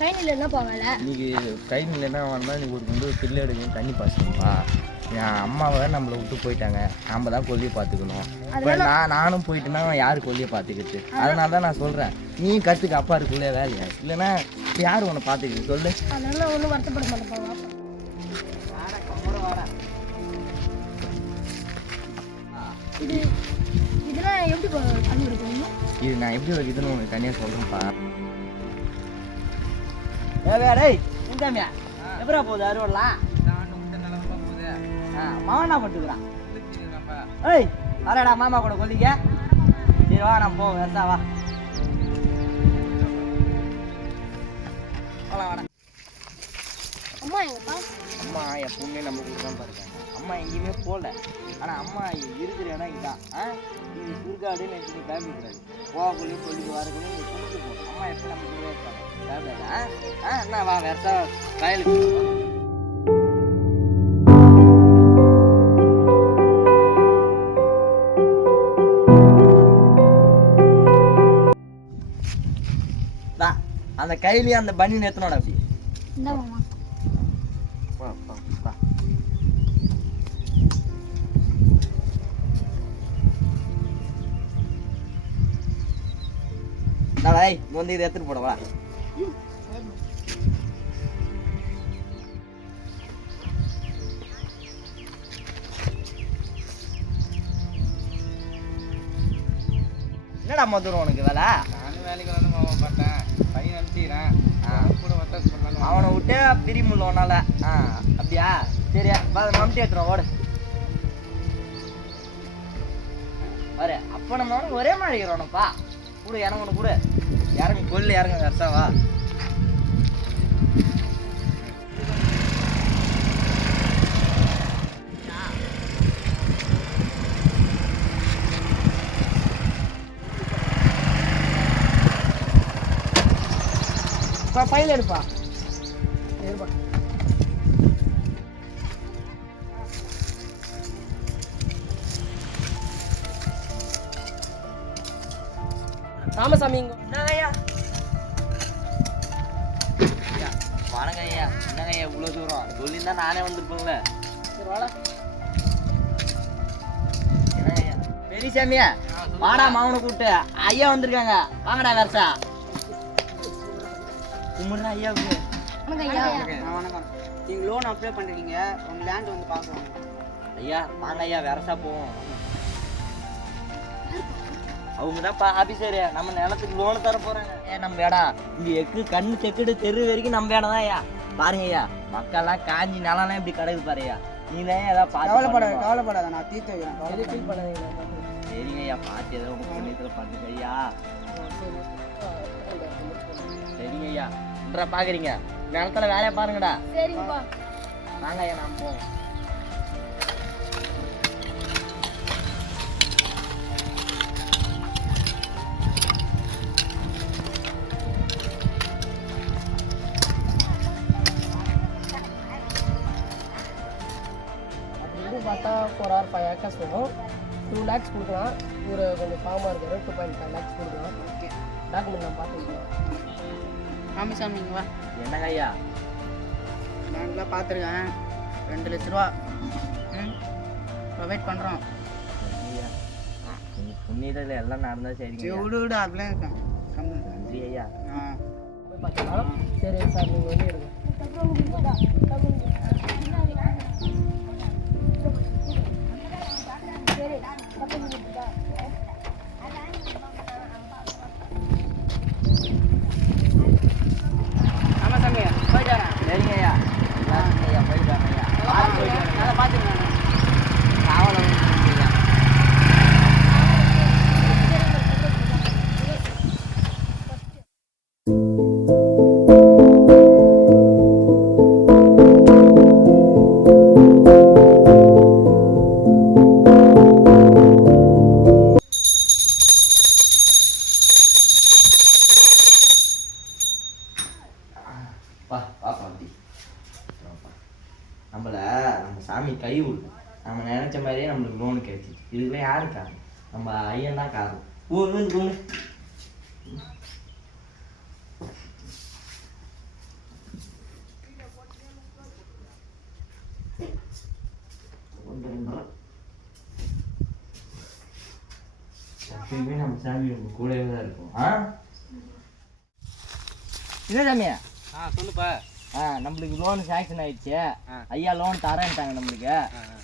கைனில என்ன போகல இன்னைக்கு கைனில என்ன வேணும்னா நீ ஒரு பில்லு எடுக்கணும் தண்ணி பாசணும்பா. என் அம்மாவை நம்மளை விட்டு போயிட்டாங்க, நம்ம தான் கொல்லியை பார்த்துக்கணும். இப்போ நானும் போயிட்டுனா யார் கொல்லியை பார்த்துக்கிட்டு? அதனால தான் நான் சொல்கிறேன், நீ கற்றுக்க அப்பா இருக்குள்ளே வேலையா, இல்லைன்னா யார் உன்னை பார்த்துக்கிட்டு சொல்லு. அதனால ஒன்றும் வருத்தப்பட மாட்டேன். இது இதெல்லாம் எப்படி தண்ணி எடுக்கணும்? இது நான் எப்படி வைக்கிறதுன்னு உனக்கு தனியாக சொல்கிறேன்ப்பா. டேய் இந்தாமியா எப்பரா போகுது அறுவடலாம்? மாமா என்ன பண்ணிட்டுக்கிறான்? ஏய் வரடா மாமா கூட கொல்லிக்க. சரி வா நான் போவோம் வேசா வா. வாடா அம்மா எங்கப்பா? அம்மா என் பொண்ணே நம்ம கூட தான் பாருங்க. அம்மா எங்கேயுமே போகல, ஆனால் அம்மா இருக்கிற இடம் இதான். இது சுருக்காடுன்னு எனக்கு பயப்படக்கூடாது. போகக்குள்ளேயும் சொல்லிட்டு வரக்குள்ளேயும் நீ சொல்லிட்டு போ. அம்மா எப்படி நம்ம கூட இருக்காங்க பயப்படாதா? என்ன வா வேறா வயலுக்கு. அந்த கையிலேயே அந்த பண்ணி நேத்தனோட அப்படி இந்த மாமா வந்து இதை எடுத்துட்டு போடவா? என்னடா மதுரம் உனக்கு வேலை? நானும் வேலைக்கு வந்து மாமா பார்த்தேன், பையன் அனுப்பிக்கிறேன் கூட வட்டாசு பண்ணலாம். அவனை விட்டே பிரிமுள்ள உன்னால. அப்படியா? சரியா மம்டி எடுத்துரும் ஓடு. வர அப்ப நம்ம ஒரே மாதிரி இருக்கிறோம்ப்பா. கூட இறங்கணும், கூட இறங்க கொல்லு இறங்க கரெக்டாவா? பையில எடுப்பா. ராமசாமி என்னங்கய்யா? வணங்க ஐயா. என்னங்க ஐயா இவ்வளோ தூரம் சொல்லியிருந்தா நானே வந்துருப்பேன்ல. என்னங்க ஐயா? பெரியசாமியா வாடா மாவனை கூப்பிட்டு ஐயா வந்திருக்காங்க, வாங்கடா வேறசா. கும்பிடுறா ஐயாவுக்கு. வணக்கம். நீங்கள் லோன் அப்ளை பண்ணுறீங்க, உங்கள் லேண்ட் வந்து பார்க்குறோம். ஐயா வாங்க ஐயா வேறசா போவோம். அவங்க தான்ப்பா ஆஃபீஸரு, நம்ம நிலத்துக்கு லோனு தர போகிறாங்க. நம்ம இடம் இங்கே எக்கு கண்ணு செக்குடு தெரு வரைக்கும் நம்ம இடம் தான் ஐயா. பாருங்க ஐயா, மக்கள்லாம் காஞ்சி நிலம்லாம் இப்படி கிடக்குது பாருயா. நீ தான் ஏதாவது பார்த்து கவலைப்படாத, நான் தீர்த்து வைக்கிறேன். சரிங்க ஐயா, பார்த்து ஏதோ உங்கள் புண்ணியத்தில் பண்ணுங்க ஐயா. சரிங்க ஐயா. பார்க்குறீங்க நிலத்துல வேலையை பாருங்கடா. சரிங்கப்பா வாங்க ஐயா நான் போவோம். பார்த்தா 4 or 5 acres வரும். 2 lakhs கொடுக்கலாம். ஒரு கொஞ்சம் ஃபார்மாக இருக்கிற 2.5 lakhs கொடுக்கலாம். ஓகே, டாக்குமெண்ட் நான் பார்த்துக்கலாம். ராமசாமிங்களா? என்னங்க ஐயா? நாங்களாம் பார்த்துருக்கேன், 2 லட்ச ரூபா ப்ரொவைட் பண்ணுறோம். உங்கள் புண்ணியத்தில் எல்லாம் நடந்தால் சரிங்க. விடு அப்படிலாம் இருக்கேன். நன்றி ஐயா. போய் பார்த்துக்கலாம். சரி சார், நீங்கள் வந்து எடுங்க. ராமசாமி போயிட்டு வரேன். சரிங்க ஐயா. ஐயா போயிட்டு வாங்க ஐயா. நல்லா பார்த்துருக்கேன். காவலை ஐயா. நம்ம சாமி கை விடும். நம்ம நினைச்ச மாதிரியே நம்மளுக்கு லோனு கிடைச்சிச்சு. இதுக்குலாம் யாரு காரணம்? நம்ம ஐயன் தான் காரணம். ஊர் கூடவே தான் இருக்கும். என்ன சாமியா? சொல்லுப்பா. நம்மளுக்கு லோன் சாங்ஷன் ஆயிடுச்சு. ஐயா லோன் தரேன்ட்டாங்க நம்மளுக்கு.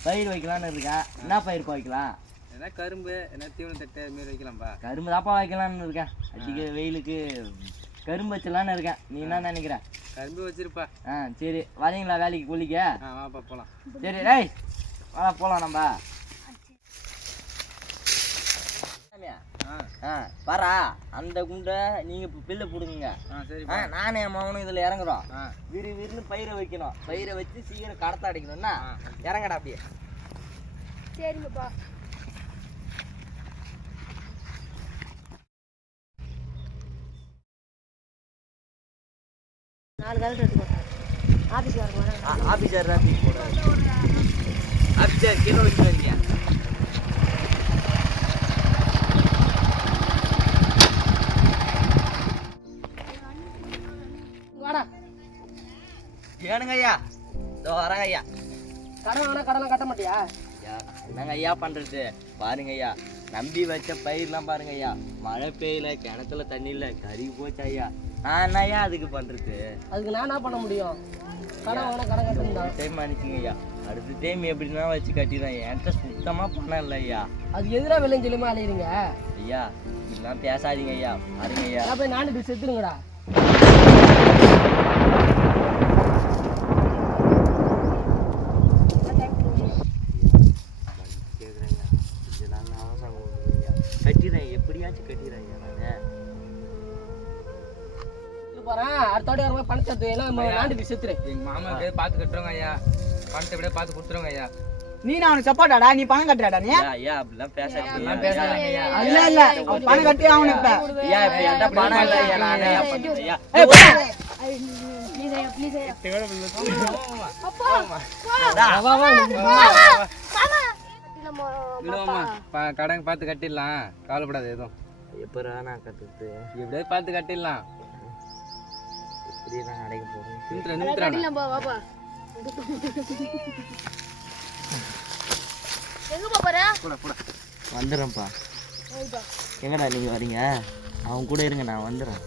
பயிர் வைக்கலான்னு இருக்கேன். என்ன பயிர் வைக்கலாம்? என்ன கரும்பு, என்ன தீவனம் தட்டு அது மாதிரி வைக்கலாம்ப்பா. கரும்பு தாப்பா வைக்கலான்னு இருக்கேன். அதிக வெயிலுக்கு கரும்பு வச்சலான்னு இருக்கேன். நீ என்ன நினைக்கிற? கரும்பு வச்சிருப்பா. சரி வரீங்களா வேலைக்கு கூலிக்க? வாப்பா போகலாம். சரி டேய் வாடா போகலாம் நம்ம. வரா அந்த குண்டை நீங்கள் இப்போ பில்லு பிடுங்க. சரி. நானும் என் மகனும் இதில் இறங்குறோம். விறுவிறுன்னு பயிரை வைக்கணும். பயிரை வச்சு சீக்கிரம் கடத்த அடிக்கணும்னா இறங்கடா அப்படியே. சரிங்கப்பா. நாலு காலம் எடுத்துக்கோ. ஆஃபீஸ் வரணும். ஆஃபீஸர் ஆஃபீஸர் கீழே வைக்கிறீங்க. வாடா. ஏனுங்க ஐயா? இதோ வரேங்க ஐயா. கடன் வேணா கடனை கட்ட மாட்டியா? என்னங்க ஐயா பண்ணுறது பாருங்க ஐயா. நம்பி வச்ச பயிர்லாம் பாருங்க ஐயா. மழை பெய்யல, கிணத்துல தண்ணி இல்லை, கருகி போச்சு ஐயா. நான் என்ன ஐயா அதுக்கு பண்ணுறது? அதுக்கு நான் என்ன பண்ண முடியும்? கடன் வேணா கடன் கட்டணும். டைம் அனுப்பிச்சிங்க ஐயா. அடுத்த டைம் எப்படின்னா வச்சு கட்டிடுறேன். என்கிட்ட சுத்தமாக பணம் இல்லை ஐயா. அதுக்கு எதிராக விளையும் சொல்லுமா அலையிறீங்க? ஐயா இதெல்லாம் பேசாதீங்க ஐயா. பாருங்க ஐயா. போய் நானே இப்படி செத்துருங்கடா. கட்டிடுறேன், எப்படியாச்சும் கட்டிடுறேன் ஐயா. நான் போறேன் அடுத்தோட வரும்போது பணத்தை எடுத்து நாண்டு போய் செத்துரு. எங்க மாமா பார்த்து கட்டுறோங்க ஐயா. பணத்தை விட பார்த்து கொடுத்துருவோங்க ஐயா. நீ நான் அவனுக்கு சப்போர்ட்டாடா? நீ பணம் கட்டுறாடா? நீ ஐயா அப்படிலாம் பேசாதீங்க. பேசாதீங்க ஐயா. இல்ல இல்ல அவன் பணம் கட்டி அவனுக்கு இப்ப ஐயா இப்ப என்கிட்ட பணம் இல்லை ஐயா. நான் ஐயா பண்ணுறேன் ஐயா. ப்ளீஸ் ஐயா, ப்ளீஸ் ஐயா. விடுவோம்மா. கடன் பார்த்து கட்டிடலாம். கவலைப்படாது எதுவும். எப்பரா நான் கட்டுறது? எப்படியாவது பார்த்து கட்டிடலாம். எப்படி நான் அடைக்க போறேன்? நிமித்துறேன். கட்டிடலாம்பா, வாப்பா. எங்கப்பா போற? வந்துடுறேன்ப்பா. எங்கடா நீங்கள் வரீங்க? அவன் கூட இருங்க, நான் வந்துடுறேன்.